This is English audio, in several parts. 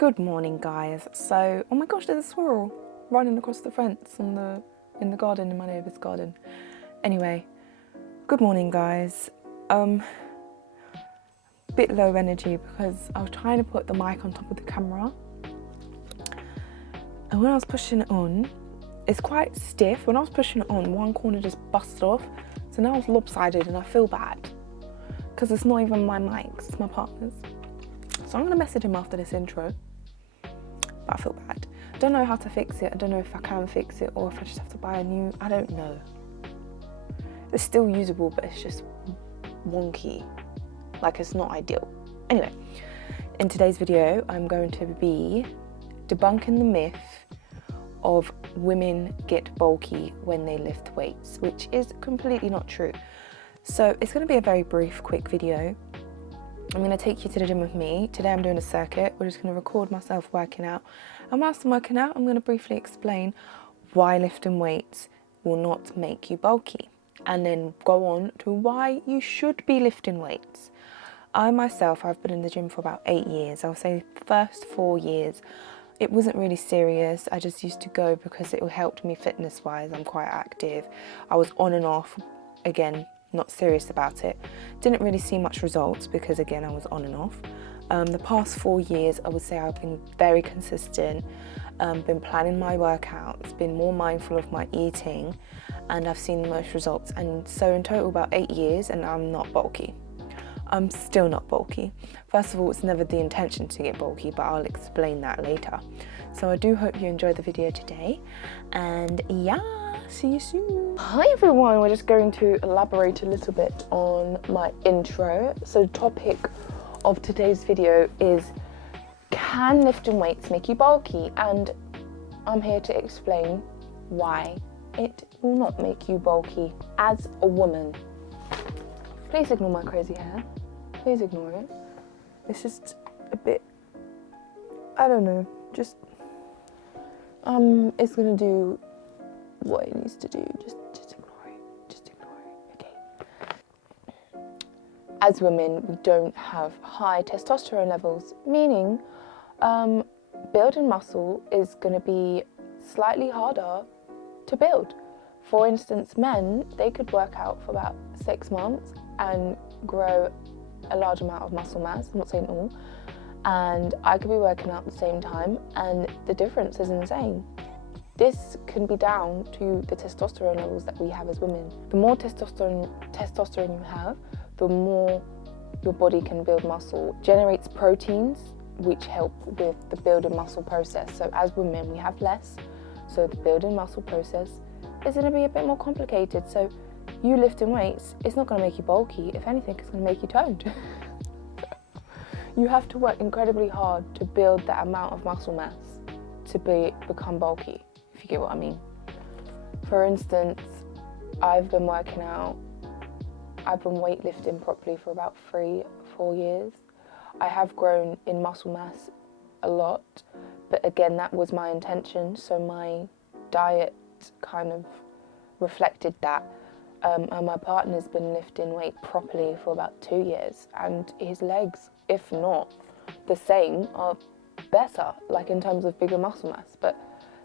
Good morning, guys. So, oh my gosh, there's a squirrel running across the fence in the garden, in my neighbour's garden. Anyway, good morning, guys. Bit low energy because I was trying to put the mic on top of the camera, and when I was pushing it on, it's quite stiff. When I was pushing it on, one corner just busted off, so now it's lopsided, and I feel bad because it's not even my mics, it's my partner's. So I'm gonna message him after this intro. But I feel bad. I don't know how to fix it. I don't know if I can fix it or if I just have to buy a new. I don't know. It's still usable, but it's just wonky. Like, it's not ideal. Anyway, in today's video, I'm going to be debunking the myth of women get bulky when they lift weights, which is completely not true. So it's going to be a very brief, quick video. I'm going to take you to the gym with me. Today I'm doing a circuit. We're just going to record myself working out. And whilst I'm working out, I'm going to briefly explain why lifting weights will not make you bulky. And then go on to why you should be lifting weights. I myself, I've been in the gym for about 8 years. I'll say the first 4 years, it wasn't really serious. I just used to go because it helped me fitness-wise. I'm quite active. I was on and off, again, not serious about it. Didn't really see much results because, again, I was on and off. The past 4 years, I would say I've been very consistent, been planning my workouts, been more mindful of my eating, and I've seen the most results. And so in total, about 8 years, and I'm not bulky. I'm still not bulky. First of all, it's never the intention to get bulky, but I'll explain that later. So I do hope you enjoy the video today, and yeah, see you soon. Hi everyone, we're just going to elaborate a little bit on my intro. So the topic of today's video is, can lifting weights make you bulky? And I'm here to explain why it will not make you bulky as a woman. Please ignore my crazy hair. Please ignore it. It's just a bit, I don't know, just, it's gonna do what it needs to do. Just ignore it. Just ignore it, okay? As women, we don't have high testosterone levels, meaning building muscle is gonna be slightly harder to build. For instance, men, they could work out for about 6 months and grow a large amount of muscle mass. I'm not saying all. And I could be working out at the same time, and the difference is insane. This can be down to the testosterone levels that we have as women. The more testosterone you have, the more your body can build muscle. Generates proteins, which help with the building muscle process. So as women, we have less, so the building muscle process is going to be a bit more complicated. So you lifting weights, it's not going to make you bulky. If anything, it's going to make you toned. You have to work incredibly hard to build that amount of muscle mass to become bulky, if you get what I mean. For instance, I've been working out, I've been weightlifting properly for about 3-4 years. I have grown in muscle mass a lot, but again, that was my intention, so my diet kind of reflected that. And my partner's been lifting weight properly for about 2 years, and his legs, if not the same, are better, like in terms of bigger muscle mass, but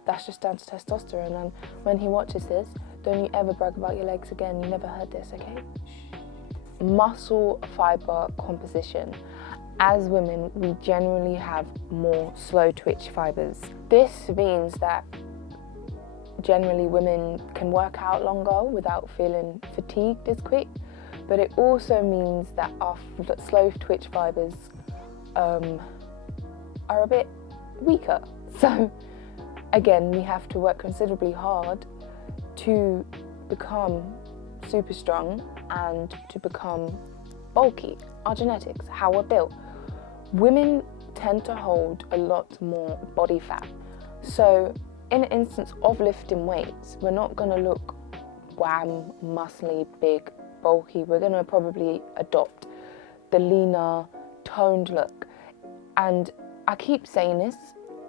that's just down to testosterone. And when he watches this, don't you ever brag about your legs again. You never heard this, okay? Muscle fiber composition. As women, we generally have more slow twitch fibers. This means that generally women can work out longer without feeling fatigued as quick, but it also means that our slow twitch fibers are a bit weaker. So again, we have to work considerably hard to become super strong and to become bulky. Our genetics, how we're built. Women tend to hold a lot more body fat. So in an instance of lifting weights, we're not going to look wham, muscly, big, bulky. We're going to probably adopt the leaner, toned look. And I keep saying this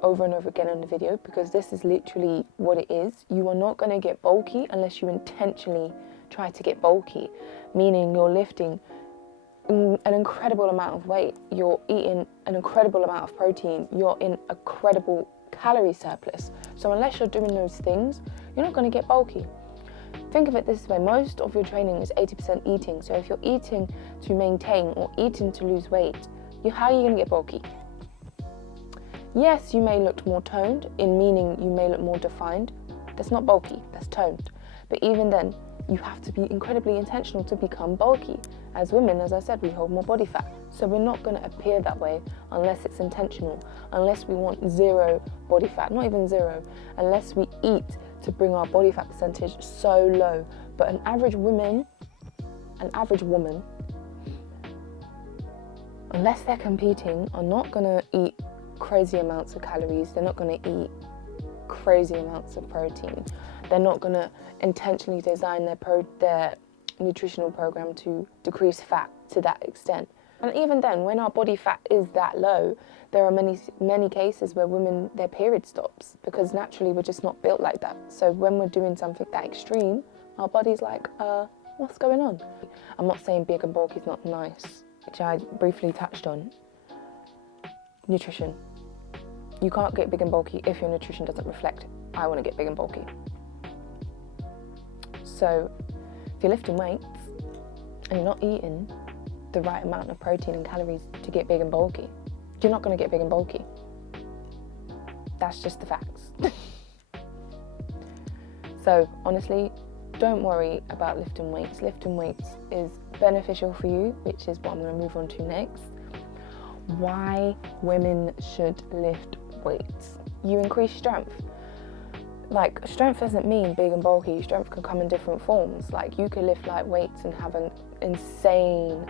over and over again in the video because this is literally what it is. You are not going to get bulky unless you intentionally try to get bulky, meaning you're lifting an incredible amount of weight, you're eating an incredible amount of protein, you're in a credible calorie surplus. So unless you're doing those things, you're not going to get bulky. Think of it this way, most of your training is 80% eating. So if you're eating to maintain or eating to lose weight, how are you going to get bulky? Yes, you may look more toned, in meaning you may look more defined. That's not bulky, that's toned. But even then, you have to be incredibly intentional to become bulky. As women, as I said, we hold more body fat. So we're not going to appear that way unless it's intentional, unless we want zero body fat, not even zero, unless we eat to bring our body fat percentage so low. But an average woman, unless they're competing, are not going to eat crazy amounts of calories. They're not going to eat crazy amounts of protein. They're not going to intentionally design their nutritional program to decrease fat to that extent. And even then, when our body fat is that low, there are many cases where women, their period stops because naturally we're just not built like that. So when we're doing something that extreme, our body's like, what's going on? I'm not saying big and bulky is not nice, which I briefly touched on. Nutrition. You can't get big and bulky if your nutrition doesn't reflect, I want to get big and bulky. So if you're lifting weights and you're not eating the right amount of protein and calories to get big and bulky, you're not going to get big and bulky. That's just the facts. So honestly, don't worry about lifting weights. Lifting weights is beneficial for you, which is what I'm going to move on to next. Why women should lift weights. You increase strength. Like, strength doesn't mean big and bulky. Strength can come in different forms. Like, you could lift light weights and have an insane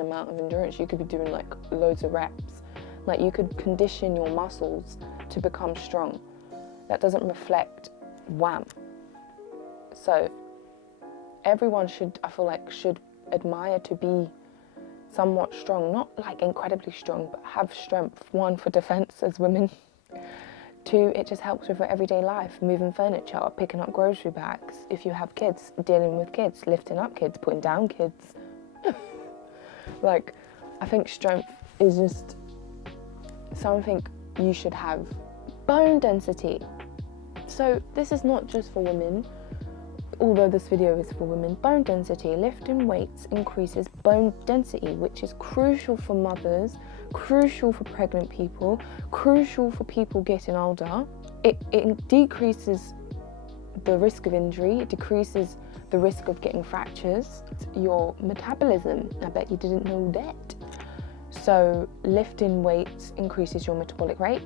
amount of endurance. You could be doing like loads of reps. Like, you could condition your muscles to become strong. That doesn't reflect wham. So everyone should, I feel like, should admire to be somewhat strong, not like incredibly strong, but have strength. One, for defense as women. Two, it just helps with your everyday life, moving furniture, picking up grocery bags. If you have kids, dealing with kids, lifting up kids, putting down kids. Like, I think strength is just something you should have. Bone density. So this is not just for women, although this video is for women. Bone density. Lifting weights increases bone density, which is crucial for mothers, crucial for pregnant people, crucial for people getting older. It decreases the risk of injury, it decreases the risk of getting fractures. Your metabolism, I bet you didn't know that. So lifting weights increases your metabolic rate.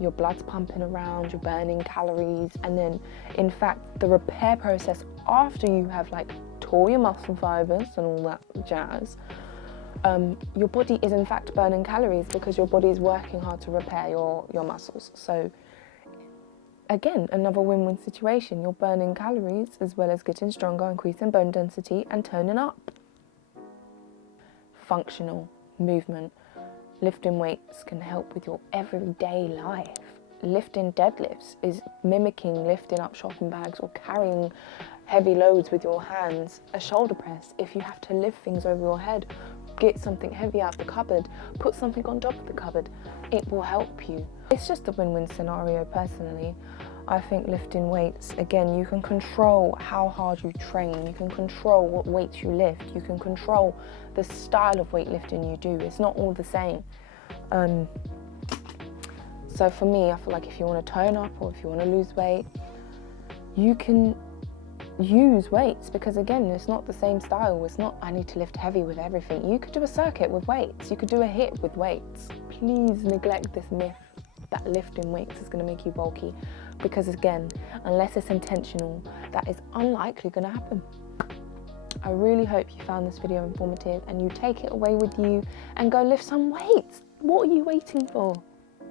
Your blood's pumping around, you're burning calories, and then in fact the repair process after you have like tore your muscle fibers and all that jazz, your body is in fact burning calories because your body is working hard to repair your muscles. So again, another win-win situation. You're burning calories as well as getting stronger, increasing bone density and toning up. Functional movement. Lifting weights can help with your everyday life. Lifting deadlifts is mimicking lifting up shopping bags or carrying heavy loads with your hands. A shoulder press, if you have to lift things over your head, get something heavy out the cupboard, put something on top of the cupboard, it will help you. It's just a win-win scenario personally. I think lifting weights, again, you can control how hard you train, you can control what weights you lift, you can control the style of weightlifting you do. It's not all the same. So for me, I feel like if you want to tone up or if you want to lose weight, you can use weights, because again, it's not the same style. It's not I need to lift heavy with everything. You could do a circuit with weights, you could do a hit with weights. Please neglect this myth that lifting weights is going to make you bulky, because again, unless it's intentional, that is unlikely going to happen. I really hope you found this video informative and you take it away with you and go lift some weights. What are you waiting for?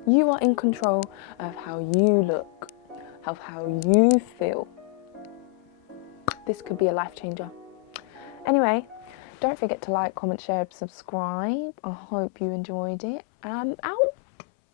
You are in control of how you look, of how you feel. This could be a life changer. Anyway, don't forget to like, comment, share, subscribe. I hope you enjoyed it. Out.